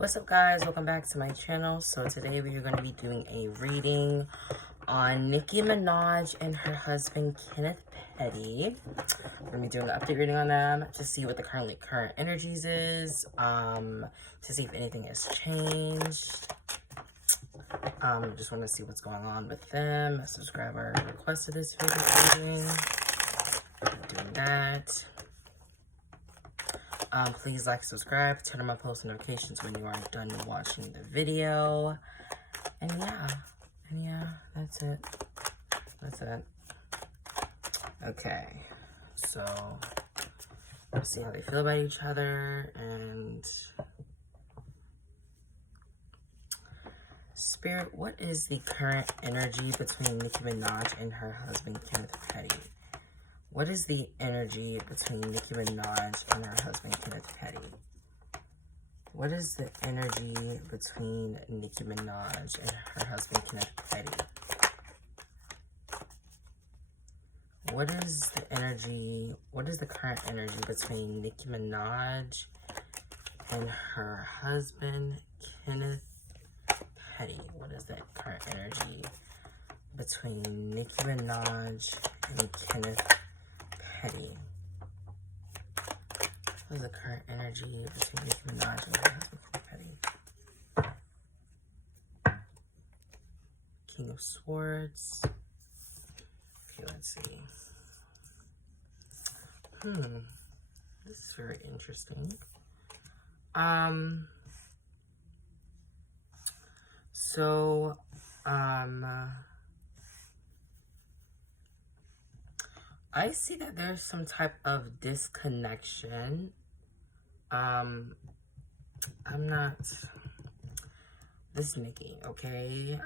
What's up, guys? Welcome back to my channel. So today we are going to be doing a reading on Nicki Minaj and her husband Kenneth Petty. We're going to be doing an update reading on them to see what the current energies is, to see if anything has changed. Just want to see what's going on with them. A subscriber requested this reading. Doing that. Please like, subscribe, turn on my post notifications when you are done watching the video. And yeah, that's it. Okay, so let's see how they feel about each other. And Spirit, what is the current energy between Nicki Minaj and her husband Kenneth Petty? What is the energy between Nicki Minaj and her husband, Kenneth Petty? What is the energy between Nicki Minaj and her husband, Kenneth Petty? What is the current energy between Nicki Minaj and her husband, Kenneth Petty? What is the current energy between Nicki Minaj and Kenneth Petty? What is the current energy between Nicki Minaj and her husband, Kenneth Petty? King of Swords. Okay, let's see. This is very interesting. I see that there's some type of disconnection. This is Nicki, okay?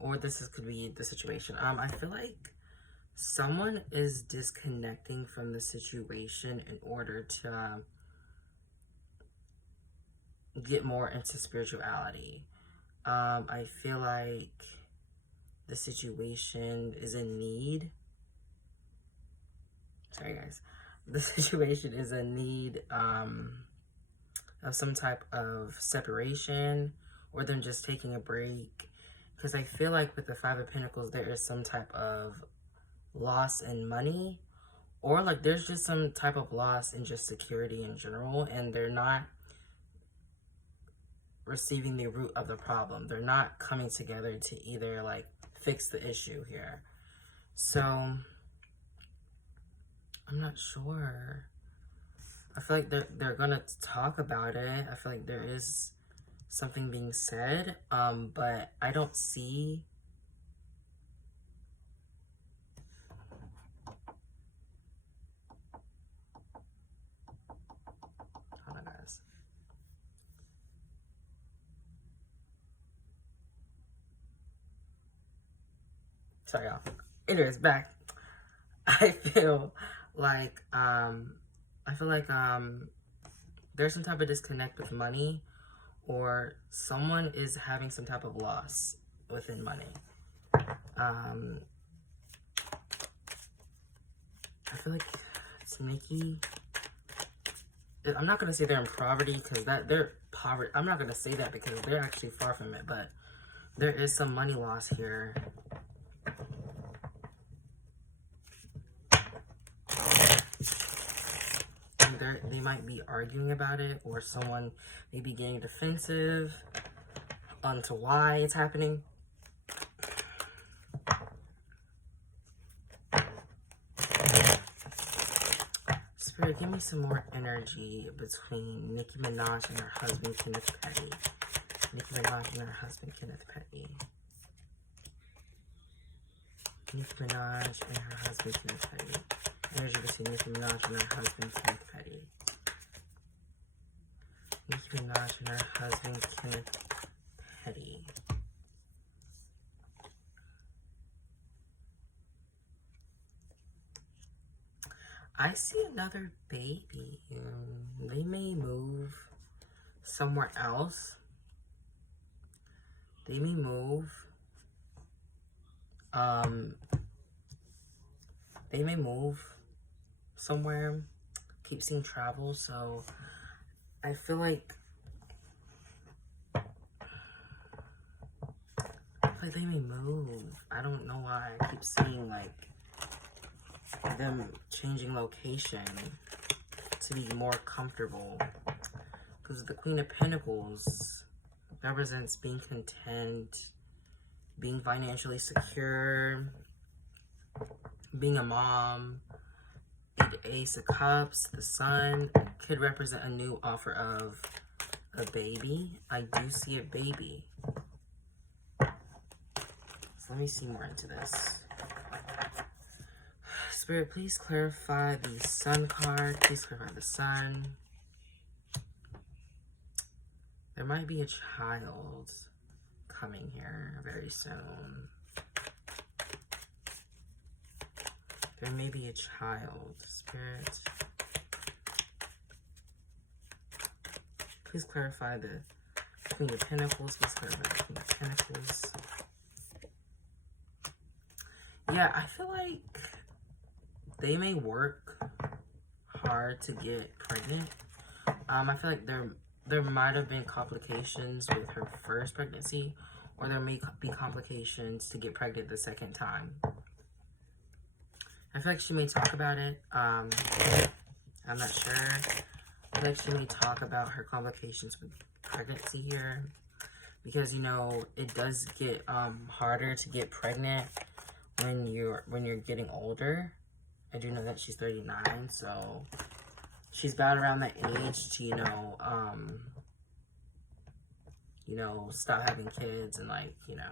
Or could be the situation. I feel like someone is disconnecting from the situation in order to get more into spirituality. I feel like the situation is in need. Sorry, guys. The situation is in need of some type of separation or them just taking a break. Because I feel like with the Five of Pentacles, there is some type of loss in money, or like there's just some type of loss in just security in general, and they're not receiving the root of the problem. They're not coming together to either like fix the issue here. So I'm not sure. I feel like they're gonna talk about it. I feel like there is something being said, but I don't see hold on, guys. Sorry, y'all. Anyways, back. I feel like there's some type of disconnect with money, or someone is having some type of loss within money. I feel like it's Nicki. I'm not gonna say they're in poverty because they're poverty. I'm not gonna say that because they're actually far from it, but there is some money loss here. They might be arguing about it, or someone may be getting defensive onto why it's happening. Spirit, give me some more energy between Nicki Minaj and her husband, Kenneth Petty. Nicki Minaj and her husband, Kenneth Petty. Nicki Minaj and her husband, Kenneth Petty. Energy between Nicki Minaj and her husband, Kenneth Petty. Nicki Minaj and her husband, Kenneth Petty. I see another baby. They may move somewhere else. They may move. They may move somewhere. Keep seeing travel, so I feel like feel like they may move. I don't know why. I keep seeing, like, them changing location to be more comfortable. Because the Queen of Pentacles represents being content, being financially secure, being a mom. The Ace of Cups, the Sun, could represent a new offer of a baby. I do see a baby. So let me see more into this. Spirit, please clarify the Sun card. Please clarify the Sun. There might be a child coming here very soon. There may be a child. Spirit, please clarify the Queen of Pentacles. Please clarify the Queen of Pentacles. Yeah, I feel like they may work hard to get pregnant. I feel like there might have been complications with her first pregnancy, or there may be complications to get pregnant the second time. I feel like she may talk about it. I'm not sure. I feel like she may talk about her complications with pregnancy here, because, you know, it does get harder to get pregnant when you're getting older. I do know that she's 39, so she's about around that age to, you know, stop having kids and, like, you know.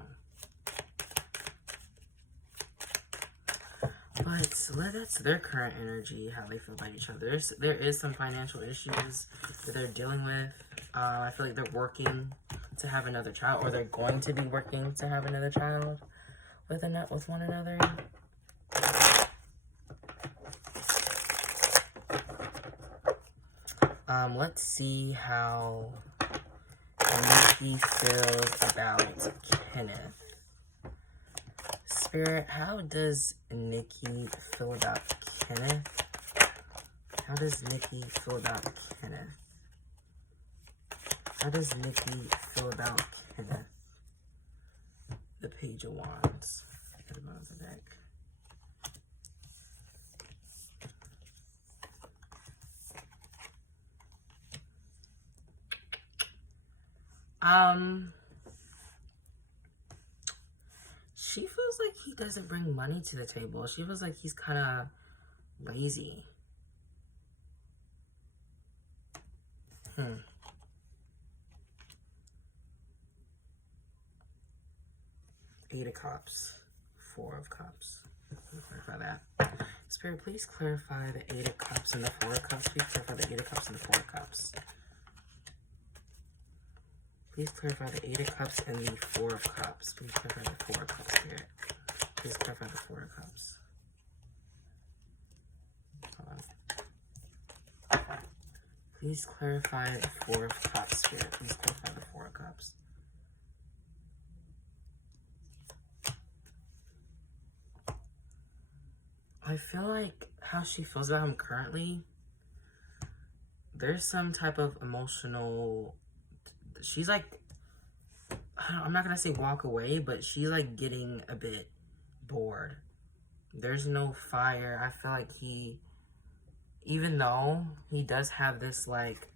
But so that's their current energy, how they feel about each other. There is some financial issues that they're dealing with. I feel like they're working to have another child, or they're going to be working to have another child with one another. Let's see how Nicki feels about Kenneth. Spirit, how does Nicki feel about Kenneth? How does Nicki feel about Kenneth? How does Nicki feel about Kenneth? The Page of Wands. Get him out of the deck. She feels like he doesn't bring money to the table. She feels like he's kind of lazy. Eight of Cups, Four of Cups. Let me clarify that. Spirit, please clarify the Eight of Cups and the Four of Cups. Please clarify the Eight of Cups and the Four of Cups. Please clarify the Eight of Cups and the Four of Cups. Please clarify the Four of Cups, Spirit. Please clarify the Four of Cups. Hold on. Please clarify the Four of Cups, Spirit. Please clarify the Four of Cups. I feel like how she feels about him currently, there's some type of emotional... She's like, I'm not gonna say walk away, but she's like getting a bit bored. There's no fire. I feel like he, even though he does have this like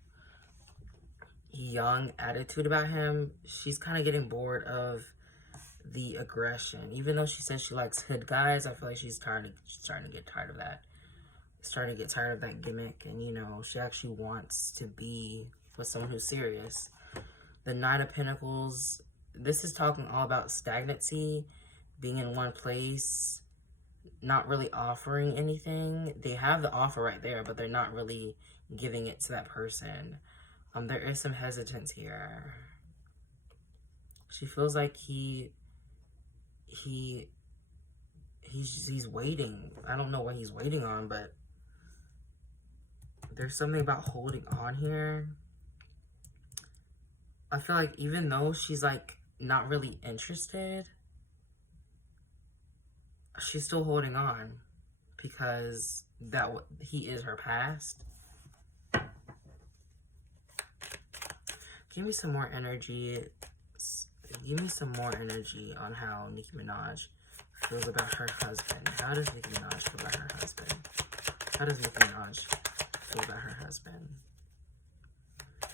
young attitude about him, she's kind of getting bored of the aggression. Even though she says she likes hood guys, I feel like she's starting to get tired of that. Starting to get tired of that gimmick, and you know, she actually wants to be with someone who's serious. The Nine of Pentacles, this is talking all about stagnancy, being in one place, not really offering anything. They have the offer right there, but they're not really giving it to that person. There is some hesitance here. She feels like he's waiting. I don't know what he's waiting on, but there's something about holding on here. I feel like even though she's like not really interested, she's still holding on because he is her past. Give me some more energy. Give me some more energy on how Nicki Minaj feels about her husband. How does Nicki Minaj feel about her husband? How does Nicki Minaj feel about her husband?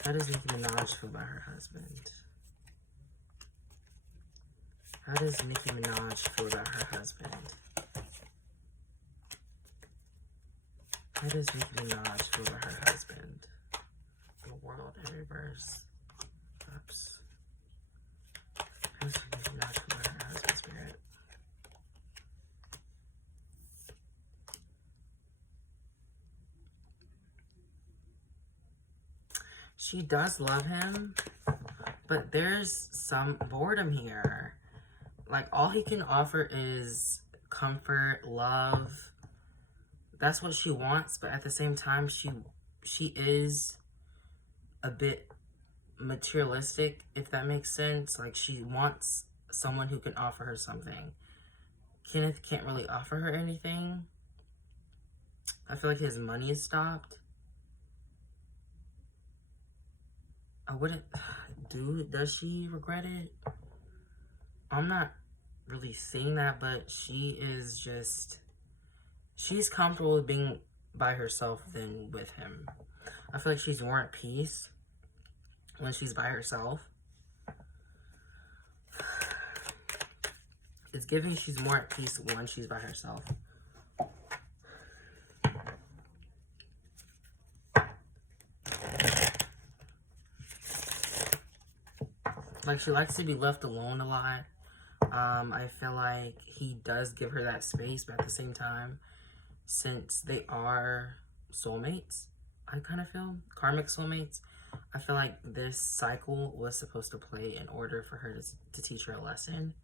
How does Nicki Minaj feel about her husband? How does Nicki Minaj feel about her husband? How does Nicki Minaj feel about her husband? The world in reverse. Oops. How does Nicki Minaj feel about her husband, Spirit? She does love him, but there's some boredom here. Like, all he can offer is comfort, love. That's what she wants, but at the same time, she is a bit materialistic, if that makes sense. Like, she wants someone who can offer her something. Kenneth can't really offer her anything. I feel like his money is stopped. I wouldn't... Does she regret it? I'm not really seeing that, but she is just... She's comfortable with being by herself than with him. I feel like she's more at peace when she's by herself. It's giving she's more at peace when she's by herself. Like, she likes to be left alone a lot. I feel like he does give her that space, but at the same time, since they are soulmates, I kind of feel karmic soulmates, I feel like this cycle was supposed to play in order for her to teach her a lesson.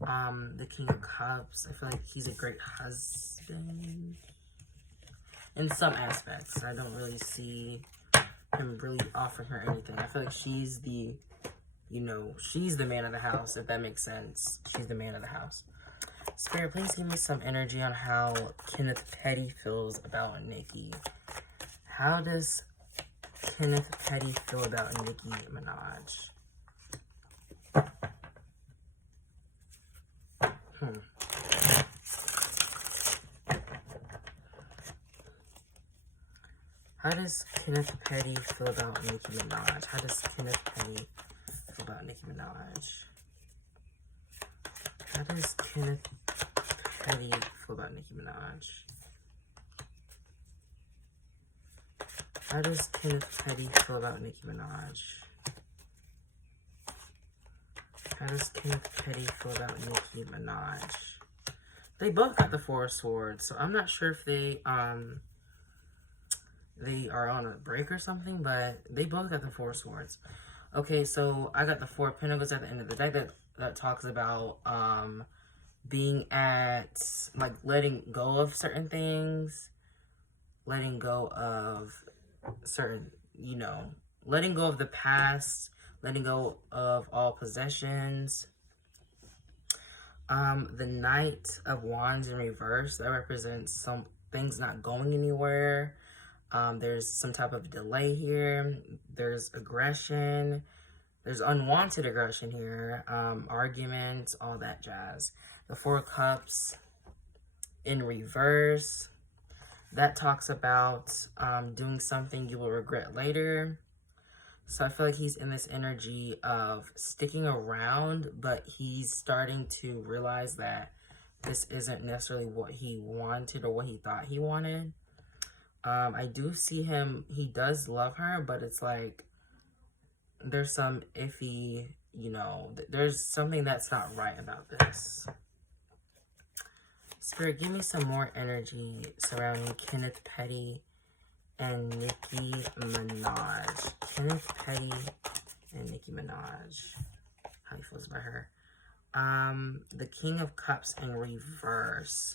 The King of Cups, I feel like he's a great husband in some aspects. I don't really see him really offering her anything. I feel like she's the, she's the man of the house, if that makes sense. She's the man of the house. Spirit, please give me some energy on how Kenneth Petty feels about Nicki. How does Kenneth Petty feel about Nicki Minaj? How does Kenneth Petty feel about Nicki Minaj? How does Kenneth Petty feel about Nicki Minaj? How does Kenneth Petty feel about Nicki Minaj? How does Kenneth Petty feel about Nicki Minaj? How does Kenneth Petty feel about Nicki Minaj? They both got the Four of Swords, so I'm not sure if they are on a break or something, but they both got the Four of Swords. Okay, so I got the Four of Pentacles at the end of the deck that talks about being at, like, letting go of certain things, letting go of certain, letting go of the past, letting go of all possessions. The Knight of Wands in reverse, that represents some things not going anywhere. There's some type of delay here. There's aggression. There's unwanted aggression here. Arguments, all that jazz. The Four of Cups in reverse, that talks about doing something you will regret later. So I feel like he's in this energy of sticking around, but he's starting to realize that this isn't necessarily what he wanted or what he thought he wanted. I do see him, he does love her, but it's like there's some iffy, there's something that's not right about this. Spirit, give me some more energy surrounding Kenneth Petty and Nicki Minaj. Kenneth Petty and Nicki Minaj. How he feels about her. The King of Cups in reverse.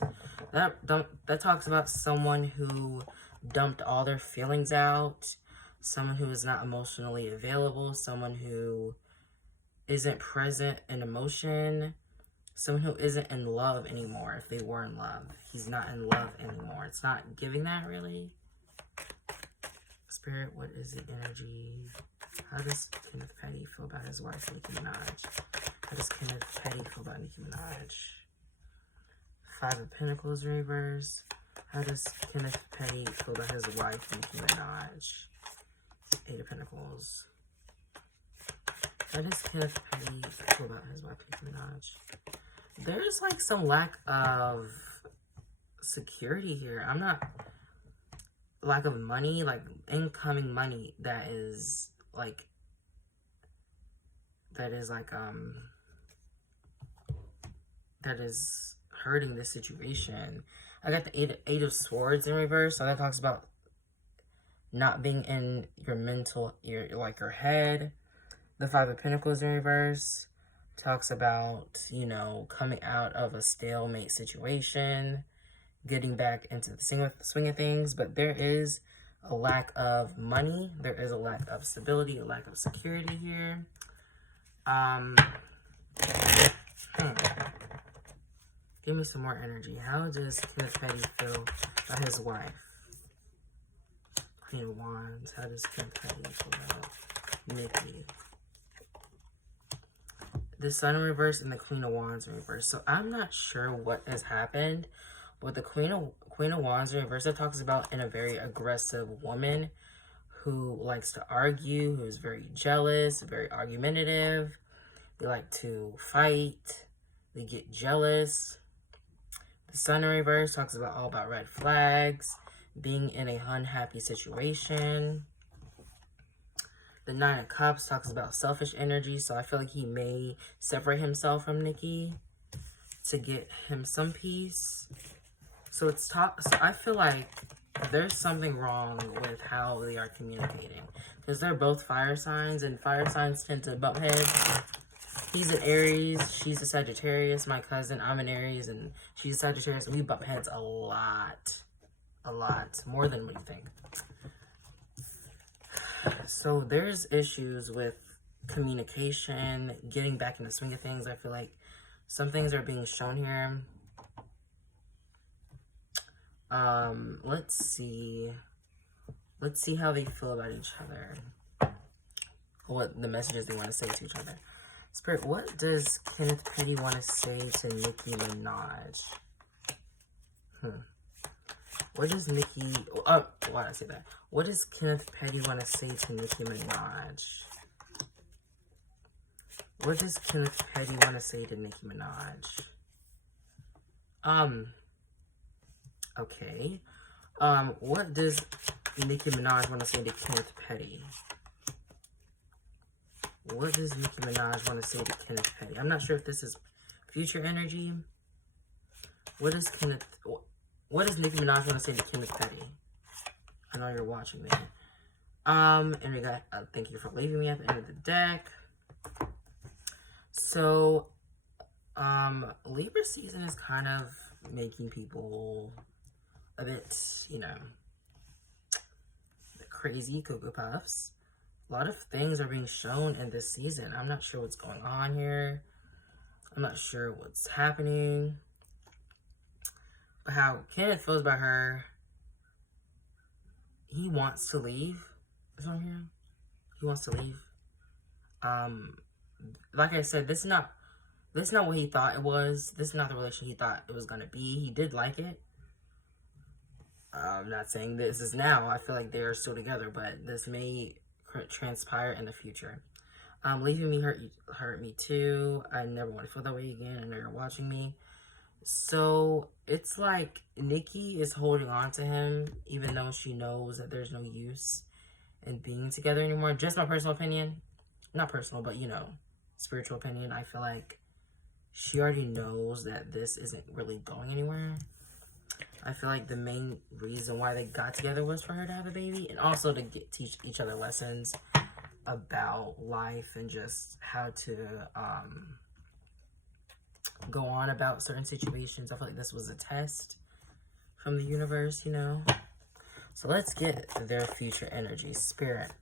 That talks about someone who dumped all their feelings out. Someone who is not emotionally available. Someone who isn't present in emotion. Someone who isn't in love anymore. If they were in love, he's not in love anymore. It's not giving that, really. Spirit, what is the energy? How does Kenneth Petty feel about his wife, Nicki Minaj? How does Kenneth Petty feel about Nicki Minaj? Five of Pentacles in reverse. How does Kenneth Petty feel about his wife, Nicki Minaj? Eight of Pentacles. How does Kenneth Petty feel about his wife, Nicki Minaj? There's like some lack of security here. I'm not... Lack of money, like incoming money that is like... That is hurting this situation. I got the eight of Swords in reverse, so that talks about not being in your mental, your head. The Five of Pentacles in reverse talks about, you know, coming out of a stalemate situation, getting back into the swing of things, but there is a lack of money, there is a lack of stability, a lack of security here. Give me some more energy. How does Kenneth Petty feel about his wife? Queen of Wands. How does Kenneth Petty feel about Nicki? The Sun in reverse and the Queen of Wands in reverse. So I'm not sure what has happened. But the Queen of Wands in reverse, that talks about in a very aggressive woman who likes to argue, who is very jealous, very argumentative. They like to fight. They get jealous. The Sun in reverse talks about all about red flags, being in a unhappy situation. The Nine of Cups talks about selfish energy, so I feel like he may separate himself from Nicki to get him some peace. So so I feel like there's something wrong with how they are communicating, because they're both fire signs, and fire signs tend to bump heads. He's an Aries, she's a Sagittarius, my cousin. I'm an Aries, and she's a Sagittarius. We bump heads a lot. A lot. More than we think. So there's issues with communication, getting back in the swing of things. I feel like some things are being shown here. Let's see how they feel about each other. What the messages they want to say to each other. Spirit, what does Kenneth Petty want to say to Nicki Minaj? What does Nicki... Oh, why did I say that? What does Kenneth Petty want to say to Nicki Minaj? What does Kenneth Petty want to say to Nicki Minaj? Okay. What does Nicki Minaj want to say to Kenneth Petty? What does Nicki Minaj want to say to Kenneth Petty? I'm not sure if this is future energy. What does Nicki Minaj want to say to Kenneth Petty? I know you're watching me. And we got, thank you for leaving me at the end of the deck. So, Libra season is kind of making people a bit, you know, crazy Cocoa Puffs. A lot of things are being shown in this season. I'm not sure what's going on here. I'm not sure what's happening. But how Kenneth feels about her, he wants to leave. Is what I'm hearing? He wants to leave. Like I said, this is not what he thought it was. This is not the relation he thought it was gonna be. He did like it. I'm not saying this is now. I feel like they are still together, but this may transpire in the future. Leaving me hurt me too. I never want to feel that way again. I know you're watching me. So it's like Nicki is holding on to him, even though she knows that there's no use in being together anymore. Just my personal opinion. Not personal, but you know, spiritual opinion. I feel like she already knows that this isn't really going anywhere. I feel like the main reason why they got together was for her to have a baby, and also to teach each other lessons about life and just how to go on about certain situations. I feel like this was a test from the universe, you know. So let's get their future energy. Spirit,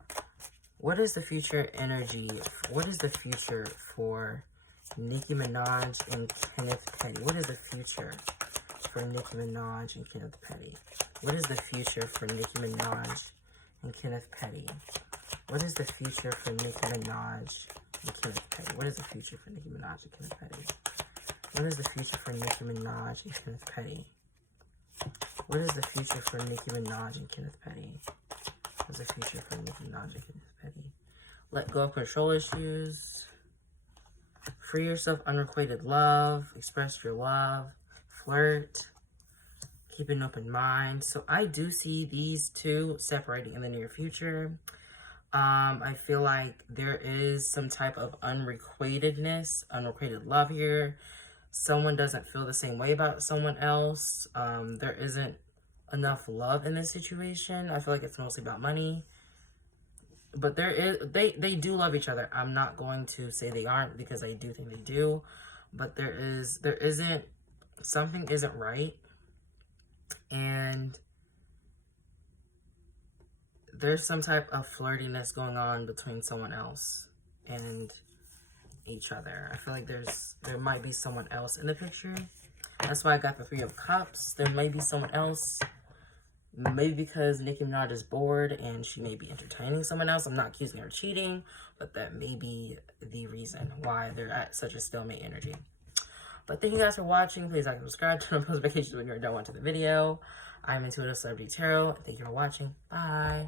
what is the future energy? What is the future for Nicki Minaj and Kenneth Petty? What is the future for Nicki Minaj and Kenneth Petty? What is the future for Nicki Minaj and Kenneth Petty? What is the future for Nicki Minaj and Kenneth Petty? What is the future for Nicki Minaj and Kenneth Petty? What is the future for Nicki Minaj and Kenneth Petty? What is the future for Nicki Minaj and Kenneth Petty? What is the future for Nicki Minaj and Kenneth Petty? Let go of control issues. Free yourself, unrequited love. Express your love. Flirt. Keep an open mind. So I do see these two separating in the near future. I feel like there is some type of unrequited love here. Someone doesn't feel the same way about someone else. There isn't enough love in this situation. I feel like it's mostly about money. But they do love each other. I'm not going to say they aren't, because I do think they do. But something isn't right. And there's some type of flirtiness going on between someone else and each other. I feel like there might be someone else in the picture. That's why I got the Three of Cups. There may be someone else. Maybe because Nicki Minaj is bored and she may be entertaining someone else. I'm not accusing her of cheating, but that may be the reason why they're at such a stalemate energy. But thank you guys for watching. Please like and subscribe, turn on post notifications when you're done watching the video. I'm Intuitive Celebrity Tarot. Thank you for watching. Bye.